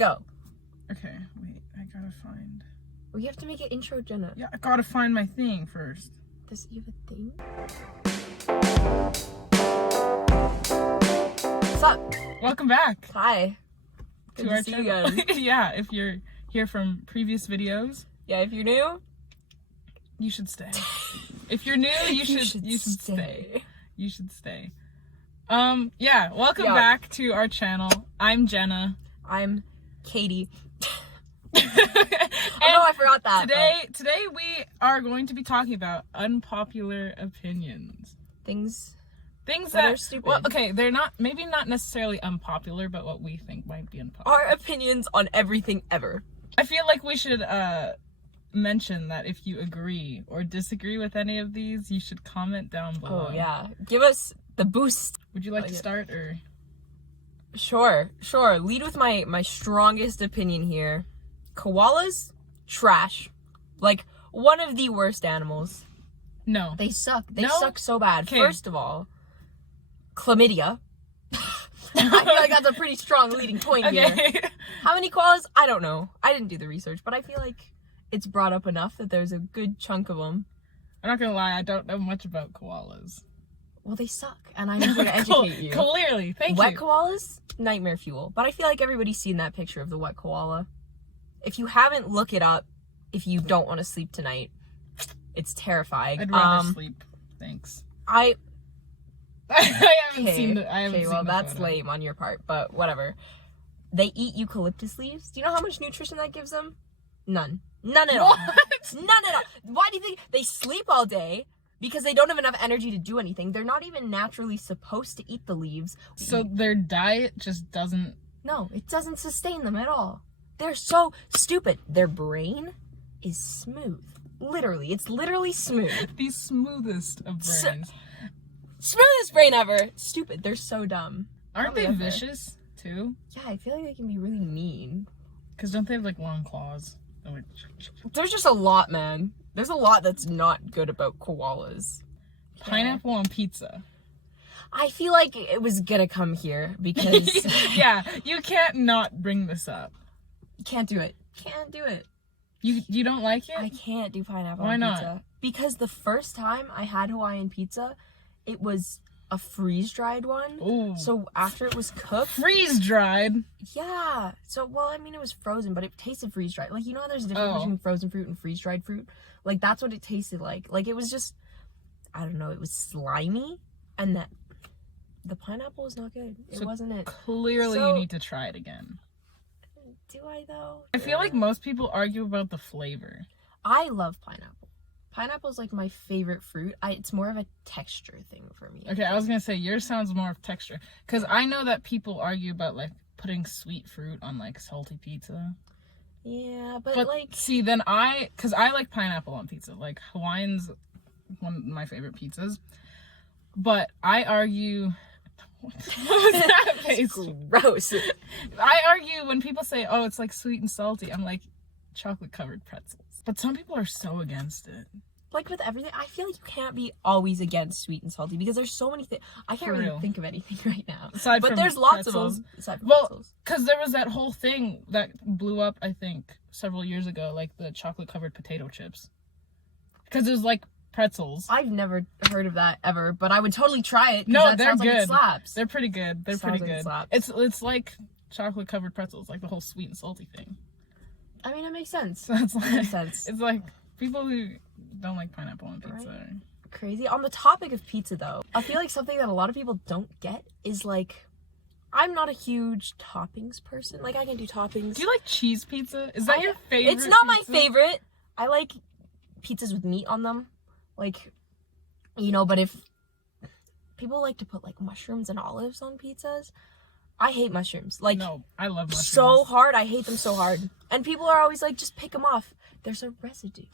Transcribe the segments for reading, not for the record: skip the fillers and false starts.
Go. Okay, wait, I gotta find... We have to make an intro, Jenna. Yeah, I gotta find my thing first. Does you have a thing? What's up? Welcome back. Hi. Good to see you channel. again. Yeah, if you're here from previous videos, Yeah, if you're new, you should stay. If you're new, you should stay. You should stay. Yeah, welcome back to our channel. I'm Jenna. I'm Katie. I forgot that. Today we are going to be talking about unpopular opinions. Things that are stupid. Well, okay, they're not necessarily unpopular, but what we think might be unpopular. Our opinions on everything ever. I feel like we should mention that if you agree or disagree with any of these, you should comment down below. Oh yeah, give us the boost. Would you like to start, or? Sure. Lead with my strongest opinion here. Koalas, trash. Like, one of the worst animals. No. They suck. They suck so bad. Okay. First of all, chlamydia. I feel like that's a pretty strong leading point here. How many koalas? I don't know. I didn't do the research, but I feel like it's brought up enough that there's a good chunk of them. I'm not gonna lie, I don't know much about koalas. Well, they suck, and I'm here to educate you. Clearly, thank you. Wet koalas? Nightmare fuel. But I feel like everybody's seen that picture of the wet koala. If you haven't, look it up if you don't want to sleep tonight. It's terrifying. I'd rather sleep. Thanks. I haven't seen the well, that's photo. lame on your part, but whatever. They eat eucalyptus leaves. Do you know how much nutrition that gives them? None at all. None at all. Why do you think they sleep all day? Because they don't have enough energy to do anything. They're not even naturally supposed to eat the leaves. So their diet just doesn't... No, it doesn't sustain them at all. They're so stupid. Their brain is smooth. Literally. It's literally smooth. The smoothest of brains. Smoothest brain ever. Stupid. They're so dumb. Aren't they vicious, too? Yeah, I feel like they can be really mean. Because don't they have, like, long claws? Like... There's just a lot, man. There's a lot that's not good about koalas. Pineapple on pizza. I feel like it was gonna come here because... Yeah, you can't not bring this up. Can't do it. Can't do it. You don't like it? I can't do pineapple Why on not? pizza. Because the first time I had Hawaiian pizza, it was a freeze-dried one. Ooh. So after it was cooked... Freeze-dried? Yeah. So, well, I mean, it was frozen, but it tasted freeze-dried. Like, you know how there's a difference between frozen fruit and freeze-dried fruit? Like, that's what it tasted like. Like, it was just... I don't know. It was slimy. And that... The pineapple was not good. It wasn't it. Clearly you need to try it again. Do I, though? I feel like most people argue about the flavor. I love pineapple. Pineapple is like my favorite fruit. It's more of a texture thing for me. Okay, I was gonna say yours sounds more of texture, because I know that people argue about like putting sweet fruit on like salty pizza. Yeah, but like, see, then because I like pineapple on pizza. Like, Hawaiian's one of my favorite pizzas, but I argue. What was that face? Gross. I argue when people say, "Oh, it's like sweet and salty." I'm like, chocolate covered pretzels. But some people are so against it. Like with everything, I feel like you can't be always against sweet and salty because there's so many things. I can't really think of anything right now. But there's lots of them. Well, because there was that whole thing that blew up, I think, several years ago, like the chocolate covered potato chips. Because it was like pretzels. I've never heard of that ever, but I would totally try it. No, they're good. Like it slaps. They're pretty good. They're pretty good. Like it's like chocolate covered pretzels, like the whole sweet and salty thing. I mean, it makes sense. So it's like, makes sense. It's like people who don't like pineapple on pizza. Right. Crazy. On the topic of pizza, though, I feel like something that a lot of people don't get is like, I'm not a huge toppings person. Like, I can do toppings. Do you like cheese pizza? Is that your favorite? It's not pizza? my favorite. I like pizzas with meat on them. Like, you know, but if people like to put like mushrooms and olives on pizzas, I hate mushrooms. Like, no, I love mushrooms. So hard. I hate them so hard. And people are always like, just pick them off. There's a residue.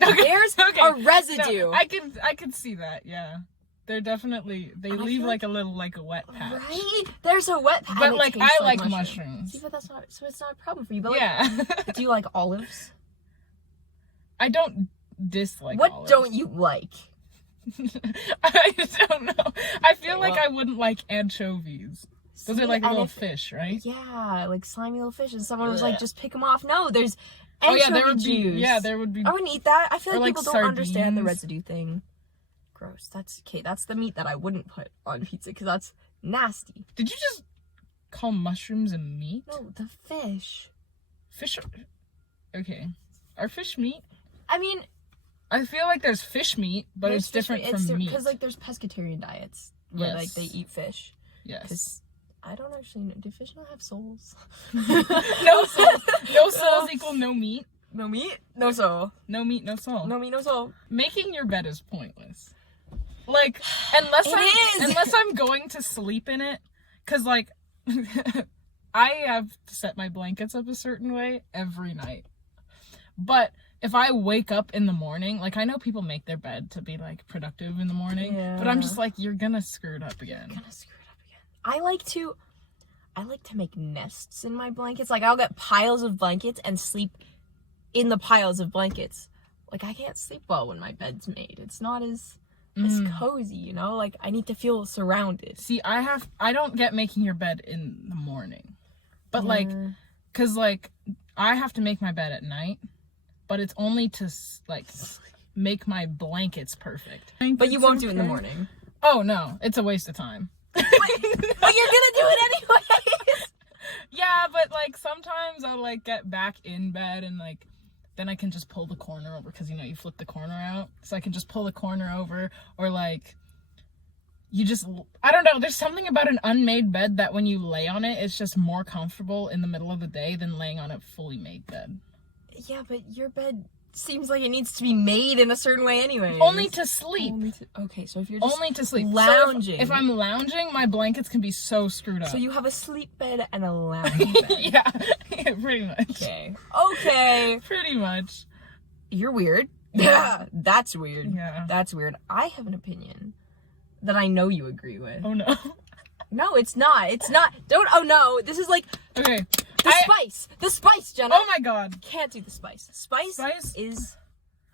Okay. There's a residue. No, I can see that, yeah. They're definitely, they leave like a little, like a wet patch. Right? There's a wet patch. But like, I like mushrooms. See, but that's not, so it's not a problem for you. But like, yeah. do you like olives? I don't dislike what olives. Don't you like? I don't know. I feel like I wouldn't like anchovies. Those are like little fish, right? Yeah, like slimy little fish. And someone was like, just pick them off. No, there's anchovy juice. There would be. I wouldn't eat that. I feel like people don't understand the sardines. residue thing. Gross. That's the meat that I wouldn't put on pizza because that's nasty. Did you just call mushrooms a meat? No, the fish. Fish. Okay. Are fish meat? I mean, I feel like there's fish meat, but it's different from meat. Because like there's pescatarian diets where like they eat fish. Yes. Because I don't actually know. Do fish not have souls? No souls. No souls equal no meat. No meat, no soul. No meat, no soul. No meat, no soul. Making your bed is pointless. Like, unless I'm going to sleep in it, because like I have to set my blankets up a certain way every night. But if I wake up in the morning, like I know people make their bed to be like productive in the morning, but I'm just like, you're gonna screw it up again. I like to make nests in my blankets. Like I'll get piles of blankets and sleep in the piles of blankets. Like I can't sleep well when my bed's made. It's not as cozy, you know? Like I need to feel surrounded. See, I don't get making your bed in the morning. But like, cause like I have to make my bed at night, but it's only to like make my blankets perfect. But you won't do it in the morning. Oh no, it's a waste of time. But you're gonna do it anyways. Yeah, but like sometimes I'll like get back in bed and like then I can just pull the corner over because you know you flip the corner out, so I can just pull the corner over, or like I don't know, there's something about an unmade bed that when you lay on it, it's just more comfortable in the middle of the day than laying on a fully made bed. Yeah, but your bed seems like it needs to be made in a certain way anyway. Only to sleep. Okay, so if you're just only to sleep. Lounging. So if I'm lounging, my blankets can be so screwed up. So you have a sleep bed and a lounge bed. yeah, pretty much. Okay. Pretty much. You're weird. Yeah, that's weird. Yeah. That's weird. I have an opinion that I know you agree with. Oh no. No, it's not. It's not. Don't. Oh no. This is like. Okay. The spice, Jenna. Oh my god. Can't do the spice. Spice is.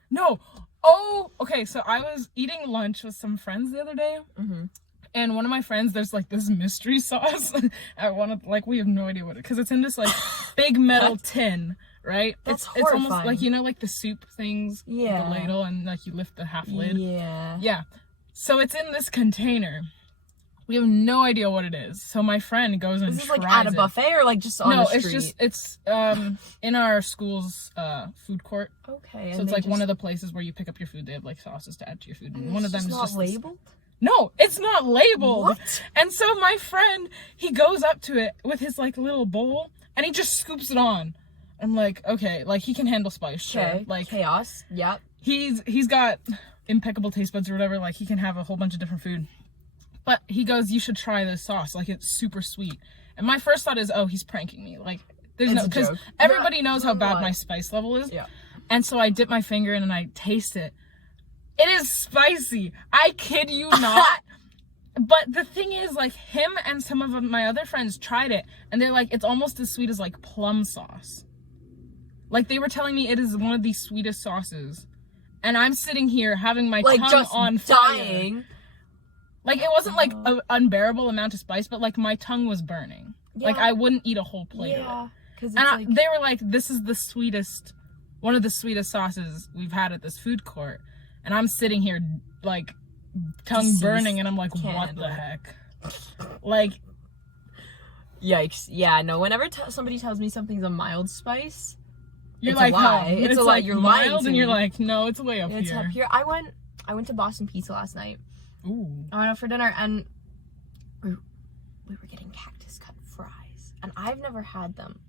No. Oh, okay. So I was eating lunch with some friends the other day. Mm-hmm. And one of my friends, there's like this mystery sauce. We have no idea what it, because it's in this like big metal tin, right? That's it's almost like, you know, like the soup things. Yeah. The ladle and like you lift the half lid. Yeah. Yeah. So it's in this container. We have no idea what it is. So my friend goes and tries it. Is this like at a buffet or like just on the street? No, it's in our school's food court. Okay. So it's like one of the places where you pick up your food. They have like sauces to add to your food. And one of them is not just labeled? No, it's not labeled. What? And so my friend, he goes up to it with his like little bowl and he just scoops it on. I'm like, okay, like he can handle spice. Sure. Like chaos. Yep. He's got impeccable taste buds or whatever. Like he can have a whole bunch of different food. But he goes, you should try this sauce. Like, it's super sweet. And my first thought is, oh, he's pranking me. Like, there's no, because everybody knows how bad my spice level is. Yeah. And so I dip my finger in and I taste it. It is spicy. I kid you not. But the thing is, like, him and some of my other friends tried it. And they're like, it's almost as sweet as, like, plum sauce. Like, they were telling me it is one of the sweetest sauces. And I'm sitting here having my tongue on fire. Dying. Like, it wasn't, like, an unbearable amount of spice, but, like, my tongue was burning. Yeah. Like, I wouldn't eat a whole plate of it. And they were like, this is the sweetest, one of the sweetest sauces we've had at this food court. And I'm sitting here, like, tongue burning, and I'm like, what the heck? Like... Yikes. Yeah, no, whenever somebody tells me something's a mild spice, you're like, a lie. It's a lie. You're lying to me. And you're like, no, it's way up here. It's up here. I went to Boston Pizza last night. Ooh. I went out for dinner and we were getting cactus cut fries, and I've never had them,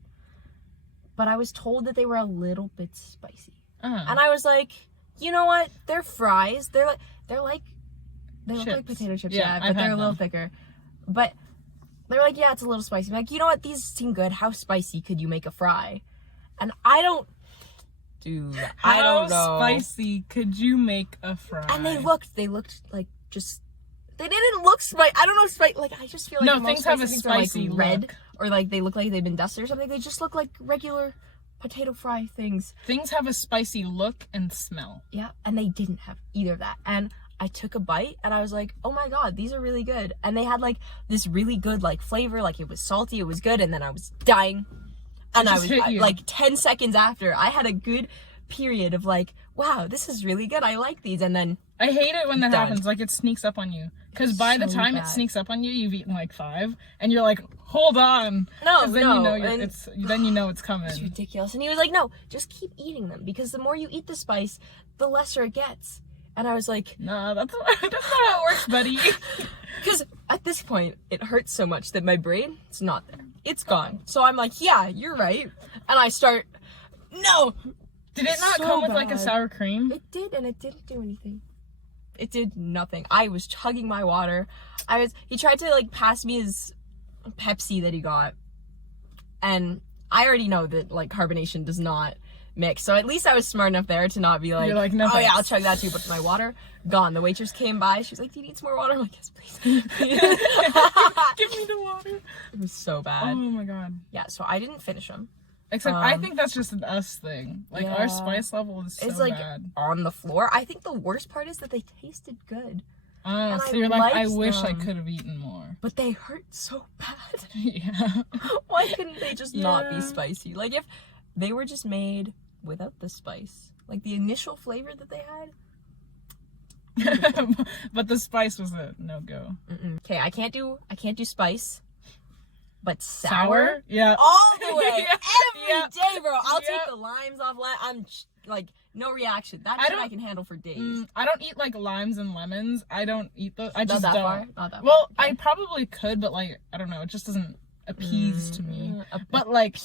but I was told that they were a little bit spicy. And I was like, you know what? They're fries. They look like potato chips, but they're a little thicker. But they're like, yeah, it's a little spicy. I'm like, you know what? These seem good. How spicy could you make a fry? And I don't know. How spicy could you make a fry? And they looked like they didn't look spicy. I don't know, spicy. Like, I just feel like no, things have a spicy look. Red, or like they look like they've been dusted or something. They just look like regular potato fry things. Things have a spicy look and smell. Yeah, and they didn't have either of that. And I took a bite and I was like, oh my god, these are really good. And they had like this really good like flavor, like it was salty, it was good, and then I was dying. And I was like 10 seconds after, I had a good period of like, wow, this is really good. I like these. And then I hate it when that happens. Like, it sneaks up on you. Because by the time it sneaks up on you, you've eaten like 5, and you're like, hold on. No, then you know then you know it's coming. It's ridiculous. And he was like, no, just keep eating them, because the more you eat the spice, the lesser it gets. And I was like, no, that's not how it works, buddy. Because at this point, it hurts so much that my brain, it's not there. It's gone. So I'm like, yeah, you're right. And I start, no. Did it not come with like a sour cream? It did, and it didn't do anything. It did nothing. I was chugging my water. He tried to like pass me his Pepsi that he got. And I already know that like carbonation does not mix. So at least I was smart enough there to not be like, you're like, no, oh yeah, I'll chug that too. But my water, gone. The waitress came by. She was like, do you need some more water? I'm like, yes, please. Give me the water. It was so bad. Oh my god. Yeah, so I didn't finish them. Except I think that's just an us thing. Like, our spice level is so it's like bad. On the floor. I think the worst part is that they tasted good. Oh, so you're like, I wish I could have eaten more. But they hurt so bad. Yeah. Why couldn't they just not be spicy? Like, if they were just made without the spice. Like, the initial flavor that they had. But the spice was a no-go. Okay, I can't do spice. But sour? Yeah. All the way. Yeah. Every day, bro. I'll take the limes off. I'm like, no reaction. That shit I can handle for days. I don't eat like limes and lemons. I don't eat those. I just Not don't. that far. Well, okay. I probably could, but like, I don't know. It just doesn't appease to me. But like,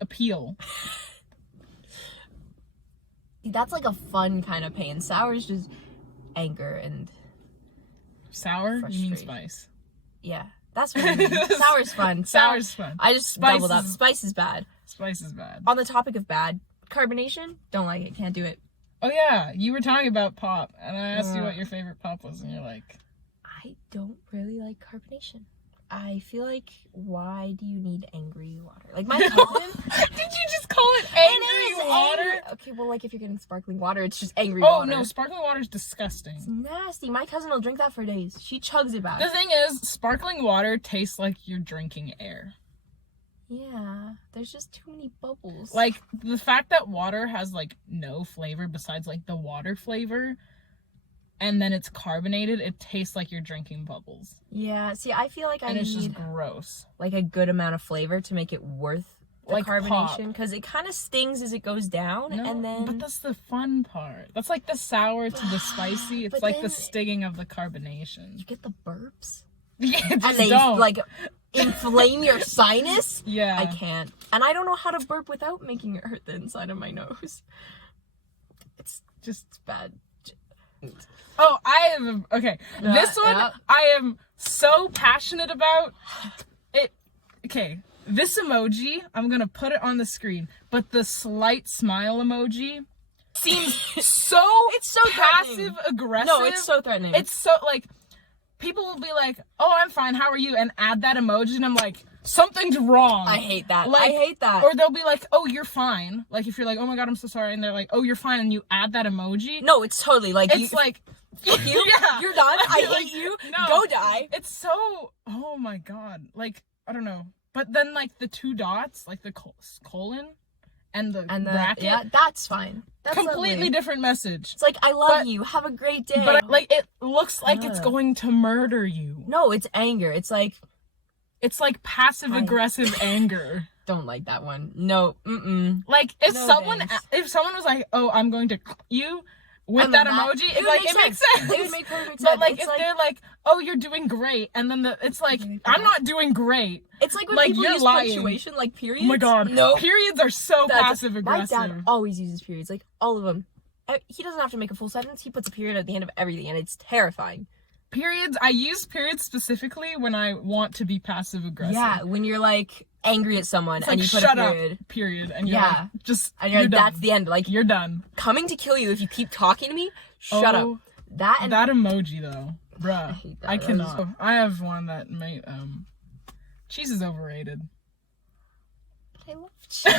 appeal? That's like a fun kind of pain. Sour is just anger and sour. You mean spice? Yeah. That's what I mean. Sour's fun. Sour's fun. I just doubled up. Spice is bad. Spice is bad. On the topic of bad, carbonation, don't like it. Can't do it. Oh yeah, you were talking about pop, and I asked you what your favorite pop was, and you're like, I don't really like carbonation. I feel like, why do you need angry water? Like, my cousin... Did you just call it angry water? Okay, well, like, if you're getting sparkling water, it's just angry water. Oh, no, sparkling water is disgusting. It's nasty. My cousin will drink that for days. She chugs it back. The thing is, sparkling water tastes like you're drinking air. Yeah, there's just too many bubbles. Like, the fact that water has, like, no flavor besides, like, the water flavor... and then it's carbonated, it tastes like you're drinking bubbles. Yeah, see, I feel like I need, it's just gross. Like, a good amount of flavor to make it worth the like carbonation. Because it kind of stings as it goes down, and then... But that's the fun part. That's like the sour to the spicy. It's like the stinging of the carbonation. You get the burps? Yeah, and they, like, inflame your sinus? Yeah. I can't. And I don't know how to burp without making it hurt the inside of my nose. It's bad. Oh, this one I am so passionate about. Okay, this emoji, I'm gonna put it on the screen, but the slight smile emoji seems so it's so passive aggressive. No, it's so threatening. It's so, like, people will be like, oh, I'm fine, how are you? And add that emoji, and I'm like, something's wrong. I hate that. Like, I hate that. Or they'll be like, oh, you're fine. Like, if you're like, oh my god, I'm so sorry, and they're like, oh, you're fine, and you add that emoji. No, it's totally like, it's like, fuck you, yeah. You're done, I hate you, no. Go die. It's so, oh my god, like, I don't know. But then, like, the 2 dots, like the colon and the bracket. Yeah, that's fine. That's completely lovely. Different message. It's like, I love you, have a great day. But, like, it looks like it's going to murder you. No, it's anger. It's like passive-aggressive anger. Don't like that one. No, Like, if someone was like, oh, I'm going to you with that emoji, it makes sense. It would make perfect sense. But, like, if they're like, oh, you're doing great, and then it's like, I'm not doing great. It's like when people use punctuation, like periods. Oh my god. No. Periods are so passive-aggressive. My dad always uses periods, like, all of them. He doesn't have to make a full sentence. He puts a period at the end of everything, and it's terrifying. Periods, I use periods specifically when I want to be passive-aggressive. Yeah, when you're, like, angry at someone, and you put shut a period. Up, period. And you're like, and you're like, that's the end. Like, you're done. Coming to kill you if you keep talking to me, shut up. That emoji, though. Bruh. I cannot. I have one that may, cheese is overrated. But I love cheese.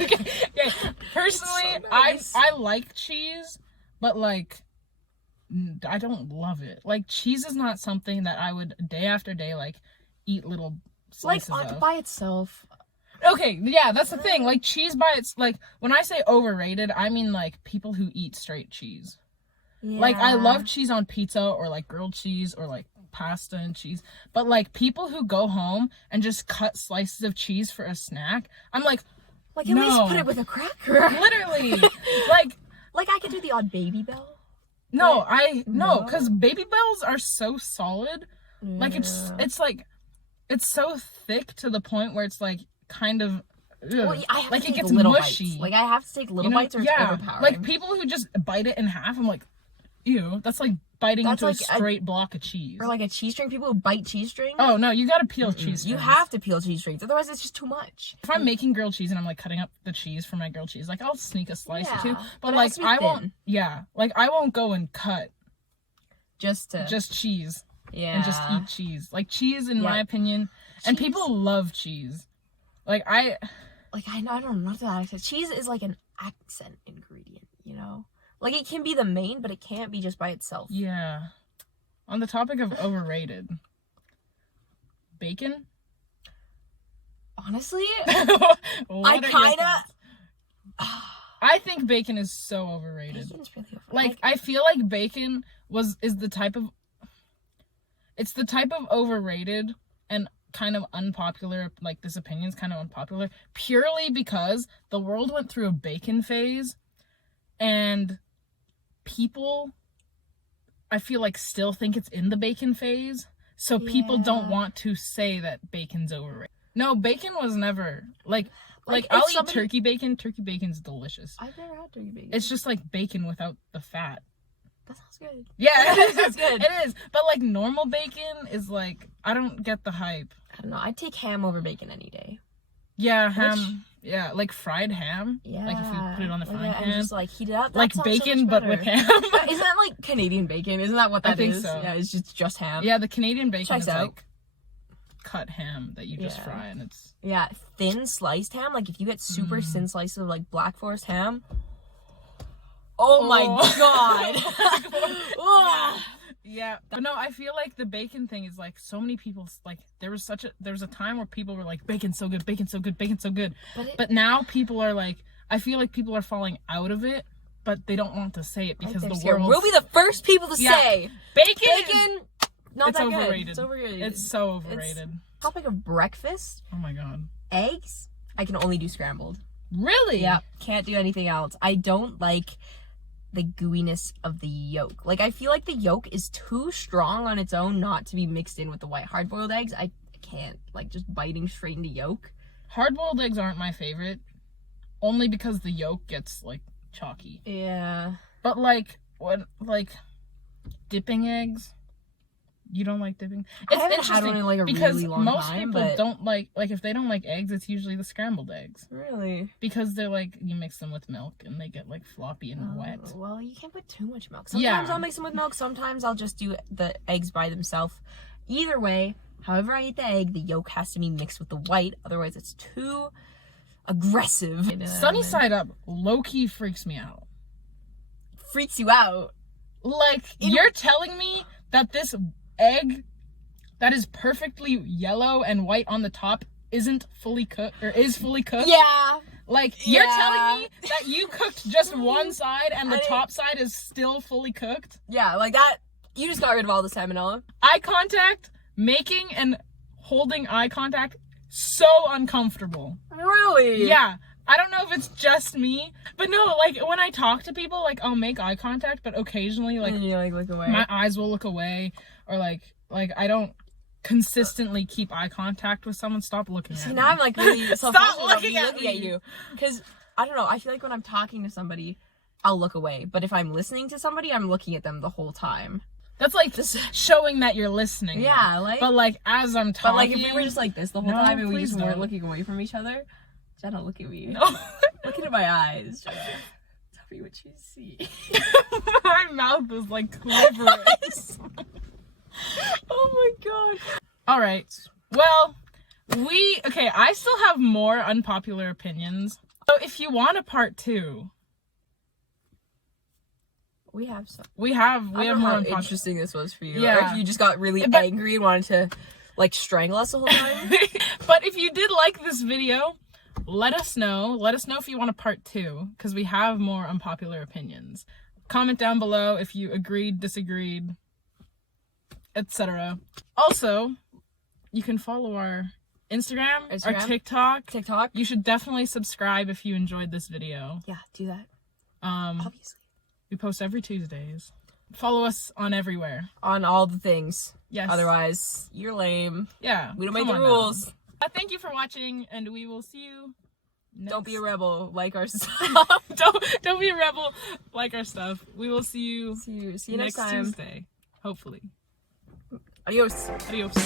Okay. Personally, I like cheese, but, like, I don't love it. Like, cheese is not something that I would day after day like eat little slices like of. by itself. Okay, yeah, that's the thing. Like, cheese by its, like, when I say overrated, I mean like people who eat straight cheese. Yeah. Like, I love cheese on pizza or like grilled cheese or like pasta and cheese, but like people who go home and just cut slices of cheese for a snack, I'm like at no. least put it with a cracker. Literally. like I could do the odd Baby Bell. no, No. because Baby Bells are so solid. Like, it's like, it's so thick to the point where it's like kind of Well, I have like to it take gets little mushy. bites. Like, I have to take little bites or it's overpowering. Like, people who just bite it in half, I'm like, ew, that's like biting That's into like a straight block of cheese. Or like a cheese string. People who bite cheese strings. Oh no, you gotta peel cheese strings. You have to peel cheese strings, otherwise it's just too much. If I'm making grilled cheese and I'm like cutting up the cheese for my grilled cheese, like I'll sneak a slice or two. But it like has to be I thin. won't like I won't go and cut Just cheese. Yeah. And just eat cheese. Like, cheese, in my opinion, and Cheese- people love cheese. Like, I don't know, not to that extent. Cheese is like an accent ingredient, you know? Like, it can be the main, but it can't be just by itself. yeah. On the topic of overrated, bacon? Honestly, What I are your kinda... thoughts? I think bacon is so overrated. Bacon's really overrated. Like, I feel like bacon is the type of... It's the type of overrated and kind of unpopular, like, this opinion's kind of unpopular, purely because the world went through a bacon phase, and people, I feel like, still think it's in the bacon phase, so people don't want to say that bacon's overrated. No, bacon was never, like I'll eat turkey bacon. Turkey bacon's delicious. I've never had turkey bacon. It's just like bacon without the fat. That sounds good. Yeah, it That's good. It is. But like, normal bacon is like, I don't get the hype. I don't know. I'd take ham over bacon any day. Yeah, ham. Yeah, like fried ham. Yeah. Like, if you put it on the frying and pan. just like heat it up. That Like sounds so bacon, much but with better. ham. Isn't that like Canadian bacon? Isn't that what that is? I think so. Yeah, it's just ham. Yeah, the Canadian bacon Checks is out. like cut ham that you just Yeah. fry, and it's... Yeah, thin sliced ham. Like, if you get super thin slices of like Black Forest ham. Oh my god. Ugh. Yeah, but no, I feel like the bacon thing is like, so many people, like, there was a time where people were like, bacon's so good, bacon's so good, bacon's so good. But now people are like, I feel like people are falling out of it, but they don't want to say it because the world... We'll be the first people to say bacon. not It's that overrated. good. It's overrated. It's so overrated. Topic of breakfast. Oh my god. Eggs. I can only do scrambled. Really? Yeah, can't do anything else. I don't like the gooiness of the yolk. Like, I feel like the yolk is too strong on its own not to be mixed in with the white. Hard-boiled eggs, I can't. Like, just biting straight into yolk. Hard-boiled eggs aren't my favorite, only because the yolk gets like chalky. Yeah. But like, what, like, dipping eggs? You don't like dipping? I haven't had one in like a because really long most time, people but... don't like if they don't like eggs, it's usually the scrambled eggs. Really? Because they're like, you mix them with milk and they get like floppy and wet. Well, you can't put too much milk. Sometimes Yeah. I'll mix them with milk. Sometimes I'll just do the eggs by themselves. Either way, however I eat the egg, the yolk has to be mixed with the white. Otherwise, it's too aggressive. Sunny side up low-key freaks me out. Freaks you out. Like, you're telling me that this egg that is perfectly yellow and white on the top isn't fully cooked, or is fully cooked? Yeah. Like, you're telling me that you cooked just one side and the top side is still fully cooked? Yeah, like that. You just got rid of all the salmonella. Eye contact, making and holding eye contact, so uncomfortable. Really? Yeah. I don't know if it's just me, but no, like, when I talk to people, like, I'll make eye contact, but occasionally, like, and you like look away. my eyes will look away, or like I don't consistently keep eye contact with someone. Stop looking at me. Now I'm like really Stop looking at me. you. Because I don't know, I feel like when I'm talking to somebody, I'll look away. But if I'm listening to somebody, I'm looking at them the whole time. That's like showing that you're listening. Yeah, like. But like, as I'm talking. But like, if we were just like this the whole time and we please just weren't don't. looking away from each other, Jenna, look at me. No. Look into my eyes, Jenna. Tell me what you see. My mouth is like quivering. Oh my god. All right. Well, I still have more unpopular opinions. So if you want a part 2, We have some. We have I don't know more how unpopular. interesting this was for you. Yeah. Or if you just got really But- angry and wanted to, like, strangle us the whole time. But if you did like this video, let us know. Let us know if you want a part 2, because we have more unpopular opinions. Comment down below if you agreed, disagreed, etc. Also, you can follow our Instagram, our Instagram. TikTok. You should definitely subscribe if you enjoyed this video. Yeah, do that. Obviously. We post every Tuesdays. Follow us on everywhere. On all the things. Yes. Otherwise, you're lame. Yeah. We don't make come the on rules. now. Thank you for watching, and we will see you next. Don't be a rebel. Like our stuff. don't be a rebel. Like our stuff. We will see you. See you next time. Tuesday. Hopefully. Adios. Adios.